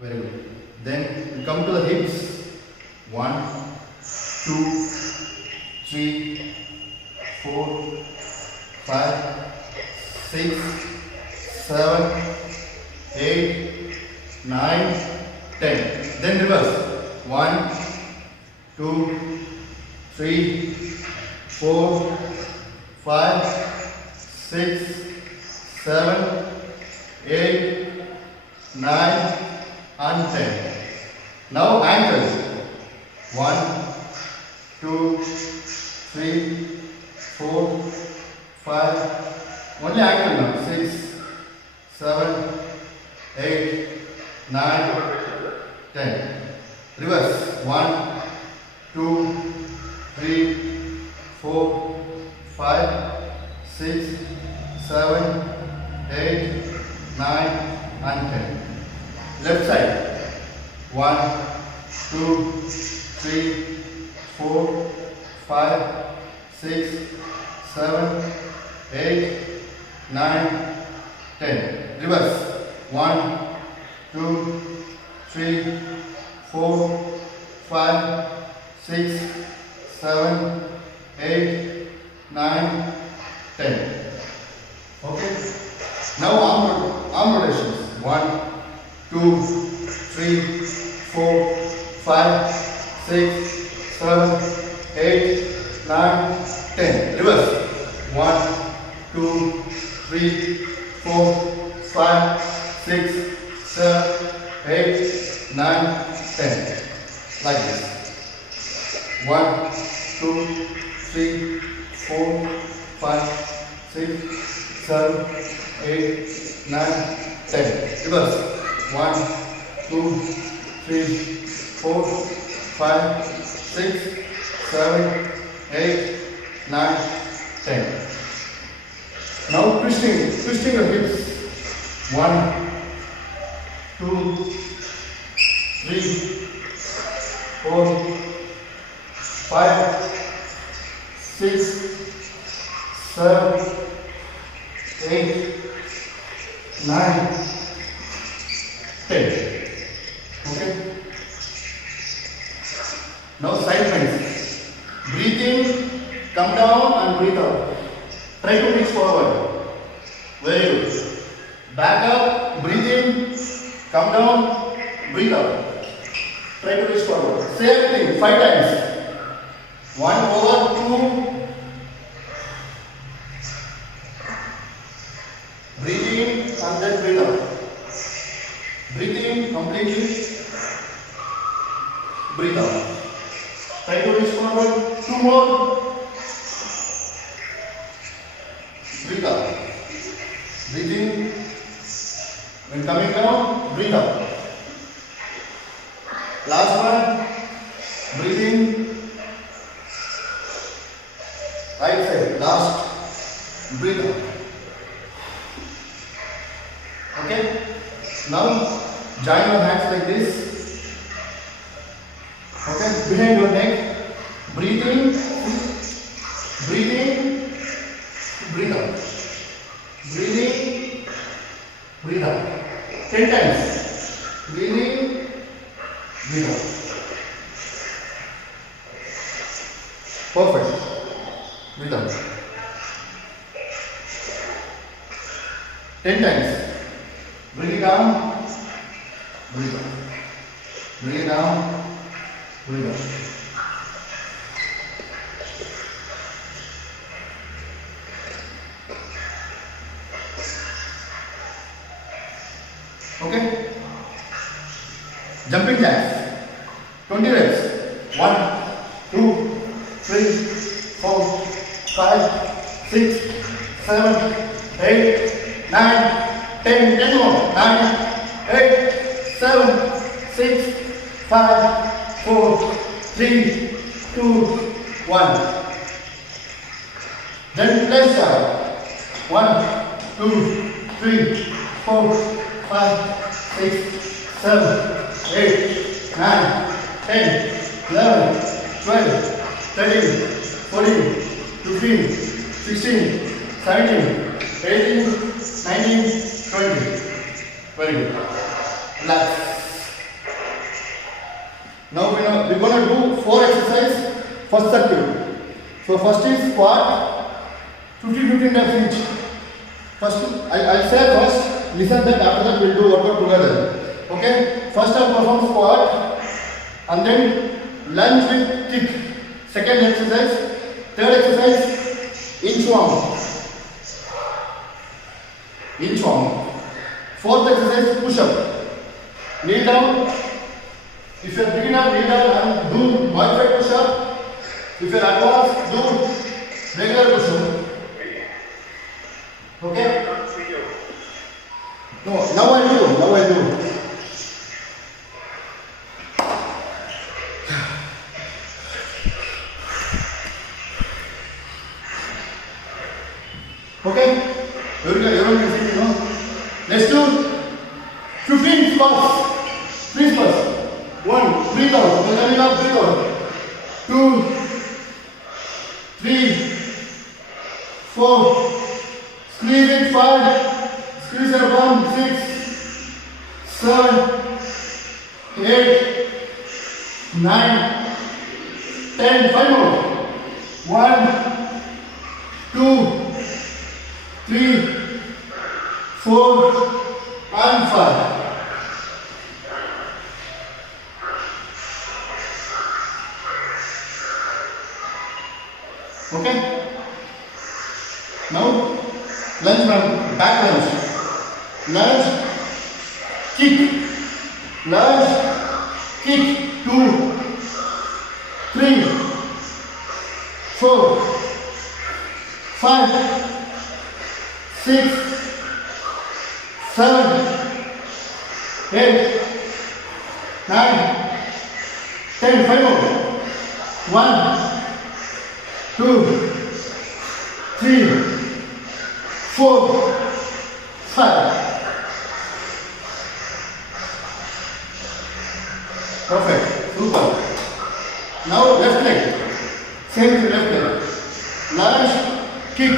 Very good. Then we come to the hips. 1, 2, 3, 4, 5, 6, 7, 8, 9, 10. Then reverse. 1, 2, 3, 4, 5, 6, 7, 8, 9, and 10. Now ankles. 1, 2, 3, 4, 5. Only ankle now. 6, 7, 8, 9, 10. Reverse. 1, 2, 3, 4, 5, 6, 7, 8, 9, and 10. Left side. 1, 2, 3, 4, 5, 6, 7, 8, 9, 10. Reverse. 1, 2, 3, 4, 5, 6, 7, 8, 9, 10. Okay. Now arm rotations. 1, 2, 3, 4, 5, 6, 7, 8, 9, 10. Reverse. 1, 2, 3, 4, 5, 6, 7, 8, 9, 10. Like this. 1, 2, 3, 4, 5, 6, 7, 8, 9, 10. Reverse. 1, 2, 3, 4, 5, 6, 7, 8, 9, 10. Now twisting your hips. 1, 2, 3, 4, 5, 6, 7, 8, 9, 10. Okay. Now side bends. Breathe in, come down and breathe out. Try to reach forward. Very good. Back up, breathe in, come down, breathe out. Try to reach forward. Same thing, 5 times. 1 over 2. Breathe in and then breathe out. Breathe in completely. Breathe out. Try to reach forward. 2 more. Breathe out. Breathe in. When coming down, breathe out. Last one. Breathe in. Right side. Last. Breathe out. Okay. Now join your hands like this. Okay. Behind your neck. Breathe in. Breathe in. Breathe out. Breathe in. Breathe out. 10 times. Breathe in. Breathe out. Perfect. Breathe out. 10 times. Bring it down. Breathe out. Bring it down. Breathe out. Okay. Jumping jacks. 20 reps. 1, 2, 3, 4, 5, 6, 7, 8, 9, 10. 10 more. 9, 8, 7, 6, 5, 4, 3, 2, 1. Then let's start. 1, 2, 3, 4, 5, 6, 7, 8, 9, 10, 11, 12, 13, 14, 15, 16, 17, 18, 19, 20. Very good. Relax. Now we're going to do 4 exercises, first circuit. So first is squat, 15 times each. First, I'll say first, listen that, after that we'll do workout together. Okay? First I'll perform squat and then lunge with kick. Second exercise, third exercise, inchworm. Fourth exercise, push up. Kneel down. If you're beginner, kneel down and do modified push up. If you're advanced, do regular push up. Okay? No, now I do. Okay? Everyone can see, no? Let's do 15 squats. 3 squats. 1, breathe out. Turning up, breathe out. 2, 3, 4. Squeeze it, 5. Squeeze your bum, 6, 7, 8, 9, 10. 5 more. 1, 2, 3, 4, and 5. Okay? Now, lunge from back lunge. Lunge, kick. Lunge, kick. 2, 3, 4, 5, 6, 7, 8, 9, 10. 5 more. 1, 2, 3, 4, 5. Perfect. Super. Now left leg. Same to left leg. Lunge, kick.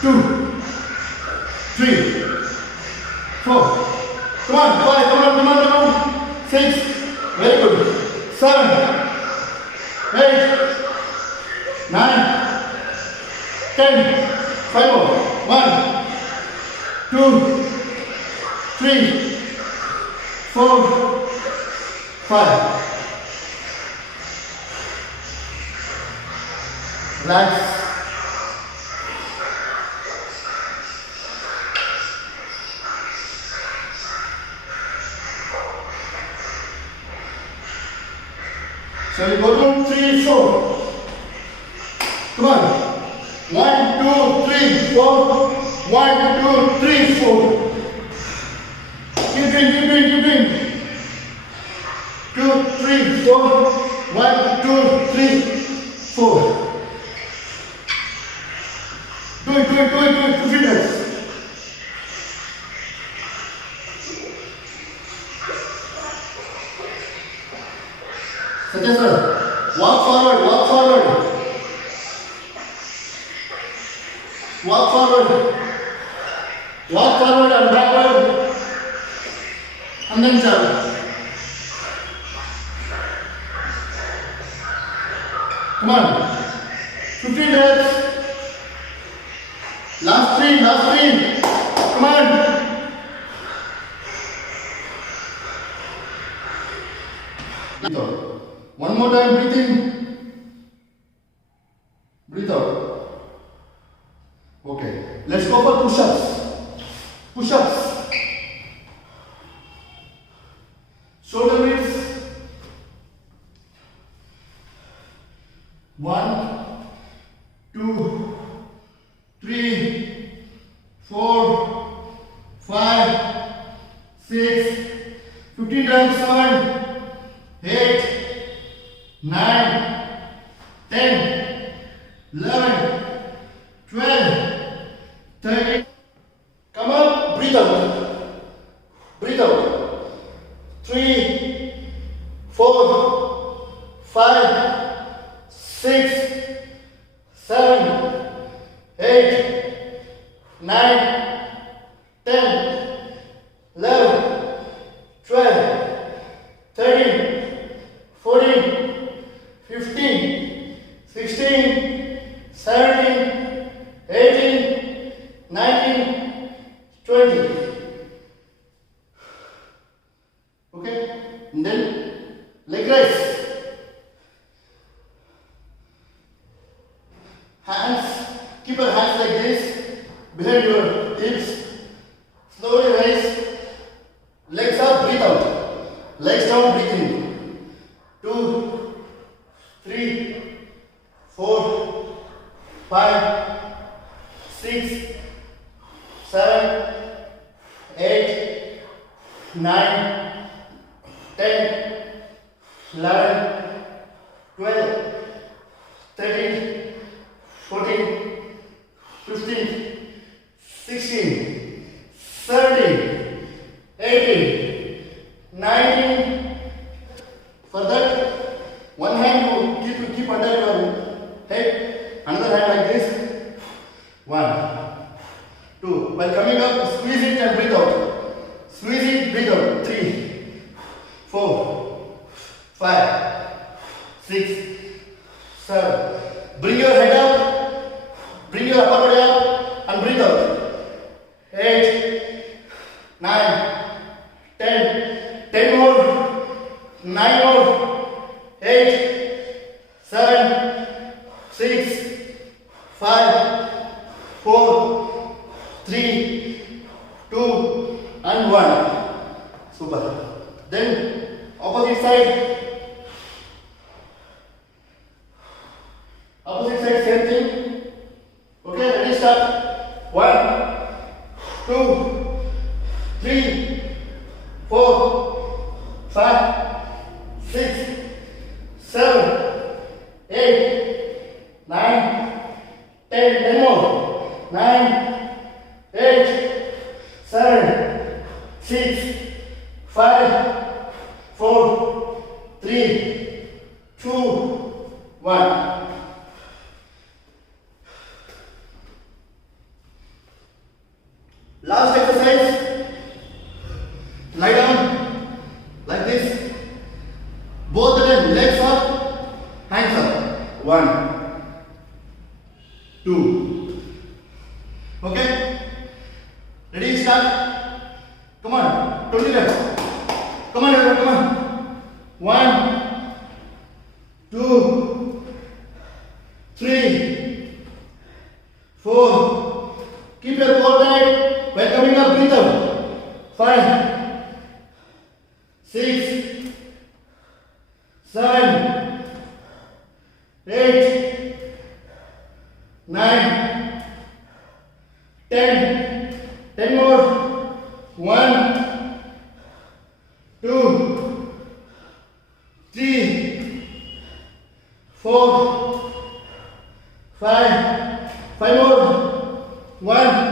2, 3, 4. Come on. 6. Very good. 7, 8, 9, 10. 5 more. 1, 2, 3, 4, 5. Relax. Shall we go to 3, 4? Come on. 1, 2, 3, 4. 1, 2, 3, 4. Keep in. 2, 3, 4. 1, 2, 3, 4. Do it. 2 fingers. Satya sir, walk forward. Walk forward and backward. And then jump. Come on. 15 reps. Last three. Come on. One more time, breathe in. Breathe out. Okay. Let's go for push-ups. Shoulder widths. 1, 2, 3, 4, 5, 6, 15 times 7, 8, 9, 10, 11, 12, 13. Come up, breathe out. 3, 4, 5, 6, 7, 8, 9, 10, 11, 12, 13, Hands, keep your hands like this, behind your hips. Slowly raise. Legs up, breathe out. Legs down, breathe in. 2, 3, 4, 5, 6, 7, 8, 9, 10, 11, 12, 13, 14, 15, 16, 17, 18, 19. For that, one hand you keep under your head, another hand like this. 1, 2. While coming up, squeeze it and breathe out. Squeeze it, breathe out. 3, 4, 5, 6, 7. Bring your head up, bring your upper body up and breathe out. 8, 9, 10. 10 more, 9 more, 8, 7, 6, 5, 4, 3, 2 and 1. Super. Then opposite side. Opposite side, same thing. Okay, ready, start. 1, 2, 3, 4, 5, 6, 7, 8, 9, 10. 10 more. 9, 8, 7, 6, 5, 4, 3, 2, 1. Last exercise. Lie down like this. Both of them, legs up, hands up. 1, 2. Okay? Ready? Start. Come on. 20 reps. Come on, everyone. Come on. 1, 2, 3, 4. Keep your core tight. When coming up, breathe out. 5, 6, 7, 8, 9, 10. 10 more. 1, 2, 3, 4, 5. 5 more. 1,